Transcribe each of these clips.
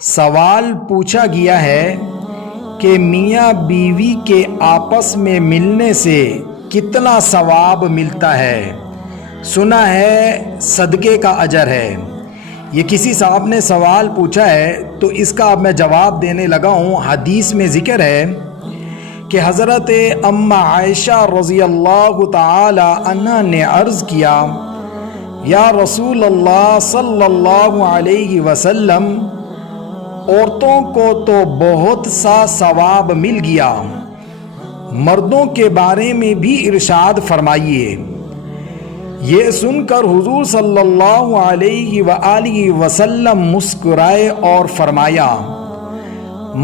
سوال پوچھا گیا ہے کہ میاں بیوی کے آپس میں ملنے سے کتنا ثواب ملتا ہے؟ سنا ہے صدقے کا اجر ہے۔ یہ کسی صاحب نے سوال پوچھا ہے تو اس کا اب میں جواب دینے لگا ہوں۔ حدیث میں ذکر ہے کہ حضرت عائشہ رضی اللہ تعالی عنہ نے عرض کیا، یا رسول اللہ صلی اللہ علیہ وسلم، عورتوں کو تو بہت سا ثواب مل گیا، مردوں کے بارے میں بھی ارشاد فرمائیے۔ یہ سن کر حضور صلی اللہ علیہ وآلہ وسلم مسکرائے اور فرمایا،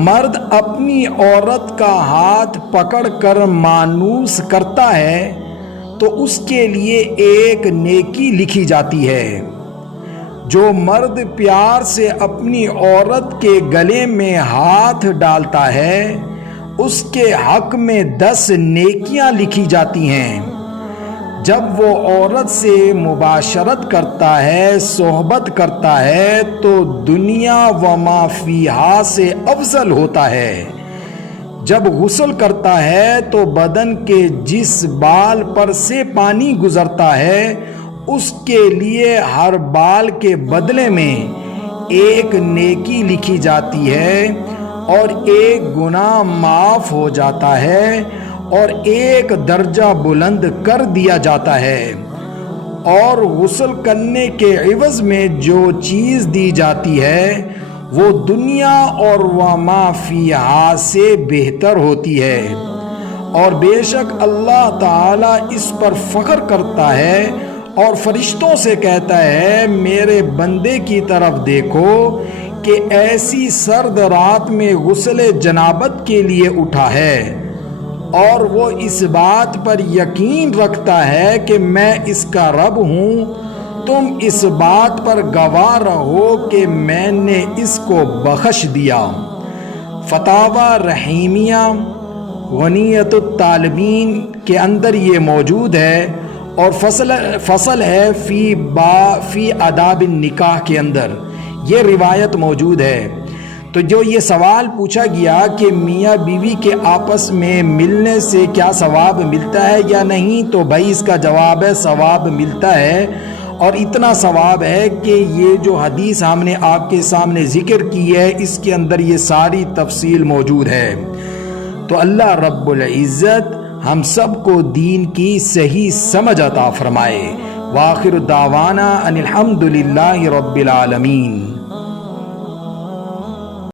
مرد اپنی عورت کا ہاتھ پکڑ کر مانوس کرتا ہے تو اس کے لیے ایک نیکی لکھی جاتی ہے۔ جو مرد پیار سے اپنی عورت کے گلے میں ہاتھ ڈالتا ہے اس کے حق میں 10 نیکیاں لکھی جاتی ہیں۔ جب وہ عورت سے مباشرت کرتا ہے، صحبت کرتا ہے تو دنیا و ما فیہا سے افضل ہوتا ہے۔ جب غسل کرتا ہے تو بدن کے جس بال پر سے پانی گزرتا ہے اس کے لیے ہر بال کے بدلے میں ایک نیکی لکھی جاتی ہے اور ایک گناہ معاف ہو جاتا ہے اور ایک درجہ بلند کر دیا جاتا ہے۔ اور غسل کرنے کے عوض میں جو چیز دی جاتی ہے وہ دنیا اور وما فیہا سے بہتر ہوتی ہے۔ اور بے شک اللہ تعالیٰ اس پر فخر کرتا ہے اور فرشتوں سے کہتا ہے، میرے بندے کی طرف دیکھو کہ ایسی سرد رات میں غسل جنابت کے لیے اٹھا ہے اور وہ اس بات پر یقین رکھتا ہے کہ میں اس کا رب ہوں۔ تم اس بات پر گواہ رہو کہ میں نے اس کو بخش دیا۔ فتاوی رحیمیہ غنیۃ الطالبین کے اندر یہ موجود ہے اور فصل ہے فی آداب النکاح کے اندر یہ روایت موجود ہے۔ تو جو یہ سوال پوچھا گیا کہ میاں بیوی کے آپس میں ملنے سے کیا ثواب ملتا ہے یا نہیں، تو بھائی اس کا جواب ہے ثواب ملتا ہے، اور اتنا ثواب ہے کہ یہ جو حدیث ہم نے آپ کے سامنے ذکر کی ہے اس کے اندر یہ ساری تفصیل موجود ہے۔ تو اللہ رب العزت ہم سب کو دین کی صحیح سمجھ عطا فرمائے۔ وآخر دعوانا ان الحمد للہ رب العالمین۔